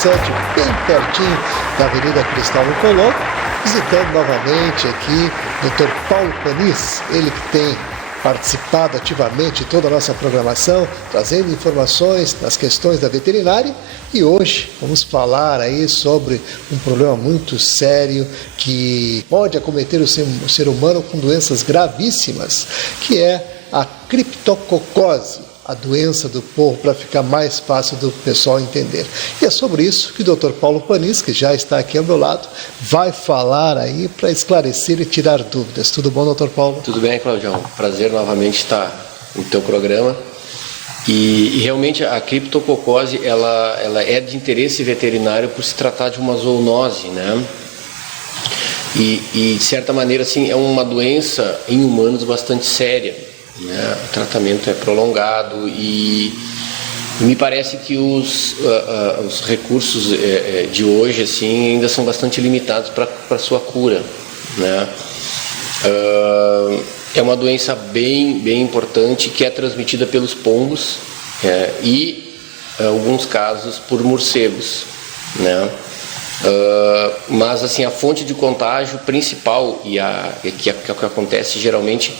interessante, bem pertinho da Avenida Cristóvão Colombo, visitando novamente aqui o Dr. Paulo Panis, ele que tem participado ativamente de toda a nossa programação, trazendo informações nas questões da veterinária, e hoje vamos falar aí sobre um problema muito sério que pode acometer o ser humano com doenças gravíssimas, que é a criptococose, a doença do porro, para ficar mais fácil do pessoal entender. E é sobre isso que o Dr. Paulo Panis, que já está aqui ao meu lado, vai falar aí para esclarecer e tirar dúvidas. Tudo bom, Dr. Paulo? Tudo bem, Claudião. Prazer novamente estar no teu programa. E realmente a criptococose, ela é de interesse veterinário por se tratar de uma zoonose, né? E de certa maneira, assim, é uma doença em humanos bastante séria. O tratamento é prolongado e me parece que os recursos de hoje assim, ainda são bastante limitados para sua cura, né? É uma doença bem importante que é transmitida pelos pombos e, em alguns casos, por morcegos, né? Mas assim, a fonte de contágio principal que acontece geralmente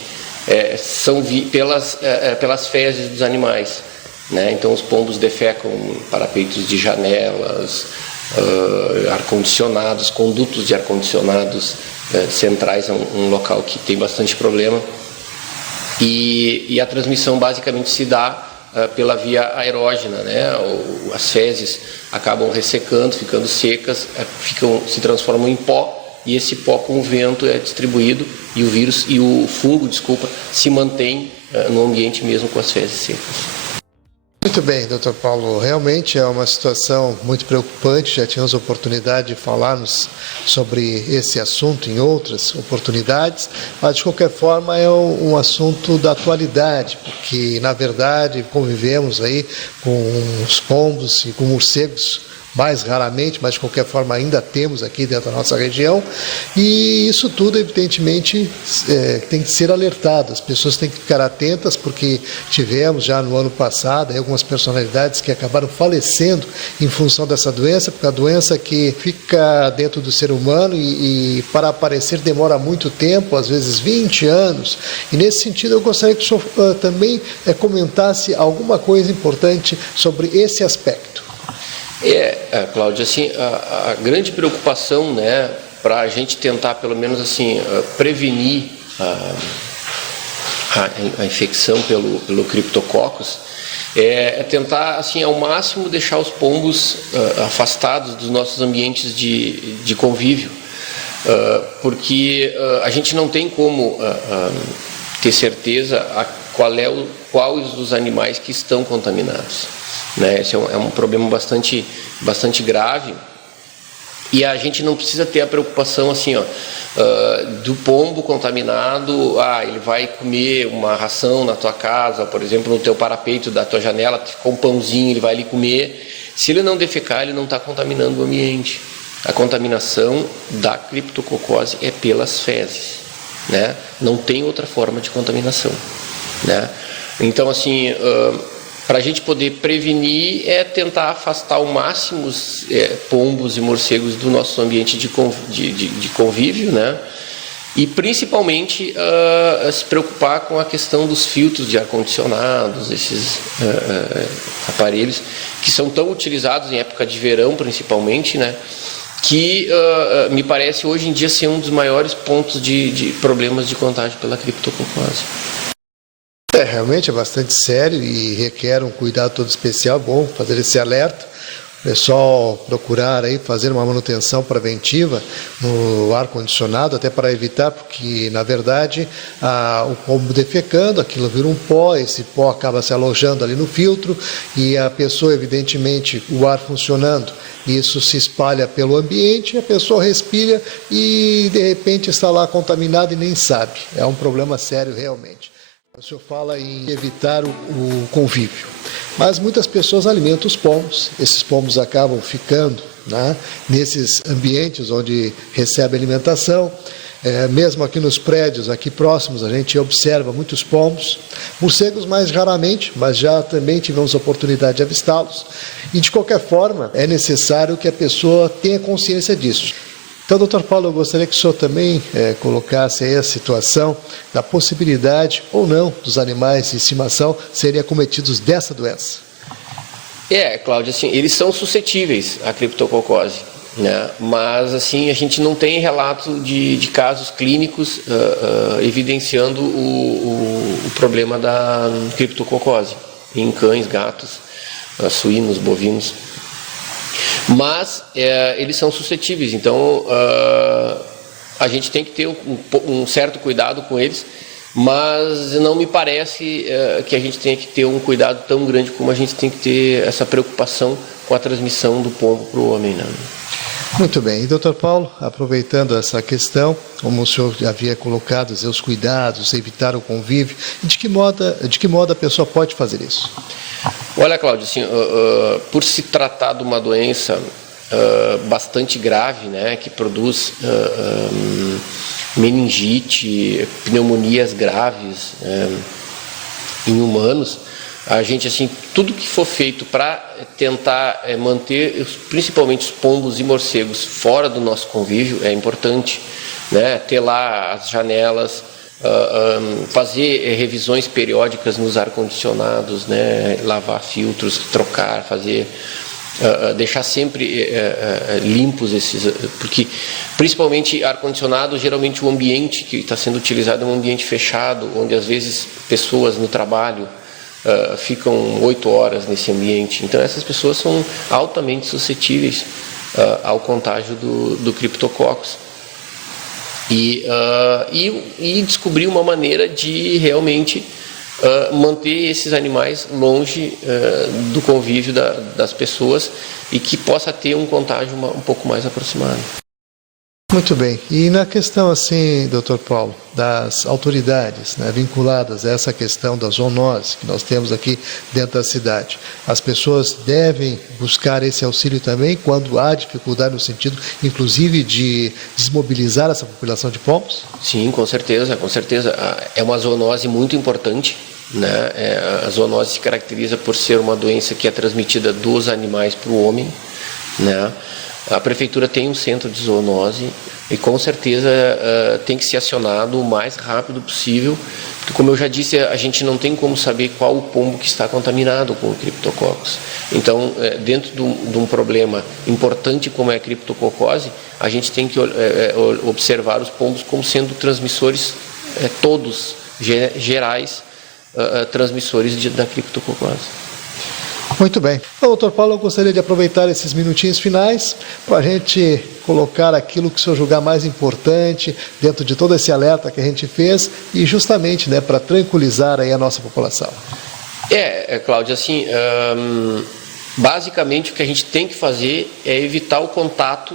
são pelas fezes dos animais, né? Então os pombos defecam parapeitos de janelas, ar-condicionados, condutos de ar-condicionados centrais, é um local que tem bastante problema, e a transmissão basicamente se dá pela via aerógena, né? As fezes acabam ressecando, ficando secas, se transformam em pó, e esse pó com o vento é distribuído e o fungo se mantém no ambiente mesmo com as fezes secas. Muito bem, Dr. Paulo, realmente é uma situação muito preocupante, já tínhamos oportunidade de falarmos sobre esse assunto em outras oportunidades, mas de qualquer forma é um assunto da atualidade, porque na verdade convivemos aí com os pombos e com morcegos, mais raramente, mas de qualquer forma ainda temos aqui dentro da nossa região, e isso tudo evidentemente tem que ser alertado, as pessoas têm que ficar atentas, porque tivemos já no ano passado algumas personalidades que acabaram falecendo em função dessa doença, porque é a doença que fica dentro do ser humano e para aparecer demora muito tempo, às vezes 20 anos, e nesse sentido eu gostaria que o senhor também comentasse alguma coisa importante sobre esse aspecto. Cláudio, assim, a grande preocupação, né, para a gente tentar pelo menos assim prevenir a infecção pelo criptococcus é tentar assim ao máximo deixar os pombos afastados dos nossos ambientes de convívio, porque a gente não tem como ter certeza quais os animais que estão contaminados, né? Esse é um problema bastante grave, e a gente não precisa ter a preocupação assim, do pombo contaminado, ele vai comer uma ração na tua casa, por exemplo, no teu parapeito da tua janela, ficou um pãozinho, ele vai ali comer. Se ele não defecar, ele não está contaminando o ambiente. A contaminação da criptococose é pelas fezes, né? Não tem outra forma de contaminação, né? Então, assim, para a gente poder prevenir é tentar afastar ao máximo os pombos e morcegos do nosso ambiente de convívio, né? E principalmente se preocupar com a questão dos filtros de ar-condicionados, esses aparelhos que são tão utilizados em época de verão principalmente, né? Que me parece hoje em dia ser um dos maiores pontos de problemas de contágio pela criptococose. Realmente é bastante sério e requer um cuidado todo especial. Bom fazer esse alerta, o pessoal procurar aí fazer uma manutenção preventiva no ar-condicionado, até para evitar, porque na verdade o pombo defecando, aquilo vira um pó, esse pó acaba se alojando ali no filtro, e a pessoa, evidentemente, o ar funcionando, isso se espalha pelo ambiente, a pessoa respira e de repente está lá contaminada e nem sabe. É um problema sério realmente. O senhor fala em evitar o convívio, mas muitas pessoas alimentam os pombos, esses pombos acabam ficando, né, nesses ambientes onde recebe alimentação, Mesmo aqui nos prédios, aqui próximos, a gente observa muitos pombos, morcegos mais raramente, mas já também tivemos oportunidade de avistá-los. E de qualquer forma, é necessário que a pessoa tenha consciência disso. Então, doutor Paulo, eu gostaria que o senhor também colocasse aí a situação da possibilidade ou não dos animais de estimação serem acometidos dessa doença. Cláudio, assim, eles são suscetíveis à criptococose. Né? Mas assim a gente não tem relato de casos clínicos evidenciando o problema da criptococose em cães, gatos, suínos, bovinos. Mas eles são suscetíveis, então a gente tem que ter um certo cuidado com eles, mas não me parece que a gente tenha que ter um cuidado tão grande como a gente tem que ter essa preocupação com a transmissão do pombo para o homem, né? Muito bem. E, doutor Paulo, aproveitando essa questão, como o senhor havia colocado, os cuidados, evitar o convívio, de que modo a pessoa pode fazer isso? Olha, Cláudio, assim, por se tratar de uma doença bastante grave, né, que produz meningite, pneumonias graves em humanos, a gente, assim, tudo que for feito para tentar manter, principalmente os pombos e morcegos, fora do nosso convívio é importante, né? Ter lá as janelas, fazer revisões periódicas nos ar-condicionados, né? Lavar filtros, trocar, fazer, deixar sempre limpos esses, porque principalmente ar-condicionado, geralmente o ambiente que está sendo utilizado é um ambiente fechado, onde às vezes pessoas no trabalho ficam 8 horas nesse ambiente. Então essas pessoas são altamente suscetíveis ao contágio do criptococcus. E descobrir uma maneira de realmente manter esses animais longe do convívio das pessoas e que possa ter um contágio um pouco mais aproximado. Muito bem. E na questão, assim, doutor Paulo, das autoridades, né, vinculadas a essa questão da zoonose que nós temos aqui dentro da cidade, as pessoas devem buscar esse auxílio também quando há dificuldade no sentido, inclusive, de desmobilizar essa população de pombos? Sim, com certeza, com certeza. É uma zoonose muito importante, né? A zoonose se caracteriza por ser uma doença que é transmitida dos animais para o homem, né? A prefeitura tem um centro de zoonose e com certeza tem que ser acionado o mais rápido possível, porque, como eu já disse, a gente não tem como saber qual o pombo que está contaminado com o criptococcus. Então, dentro de um problema importante como é a criptococose, a gente tem que observar os pombos como sendo transmissores todos gerais, transmissores da criptococose. Muito bem. Então, doutor Paulo, eu gostaria de aproveitar esses minutinhos finais para a gente colocar aquilo que o senhor julgar mais importante dentro de todo esse alerta que a gente fez e justamente, né, para tranquilizar aí a nossa população. Cláudio, assim, basicamente o que a gente tem que fazer é evitar o contato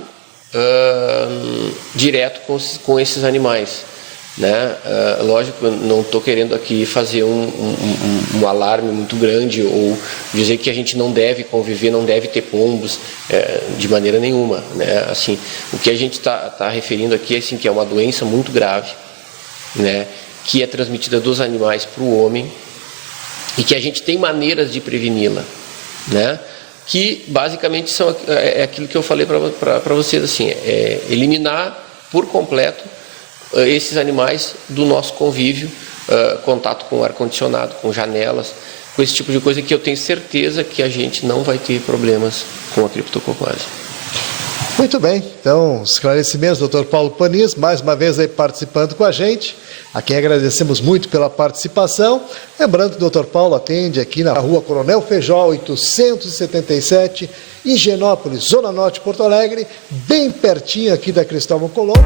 direto com esses animais. Né? Lógico, eu não estou querendo aqui fazer um alarme muito grande ou dizer que a gente não deve conviver, não deve ter pombos de maneira nenhuma, né? Assim, o que a gente está referindo aqui é assim, que é uma doença muito grave, né? Que é transmitida dos animais para o homem e que a gente tem maneiras de preveni-la, né? Que basicamente são aquilo que eu falei para vocês, assim, eliminar por completo esses animais do nosso convívio, contato com ar-condicionado, com janelas, com esse tipo de coisa que eu tenho certeza que a gente não vai ter problemas com a criptococose. Muito bem, então, esclarecimentos, doutor Paulo Panis, mais uma vez aí participando com a gente, a quem agradecemos muito pela participação. Lembrando que o doutor Paulo atende aqui na Rua Coronel Feijó, 877, Higienópolis, Zona Norte, Porto Alegre, bem pertinho aqui da Cristóvão Colombo.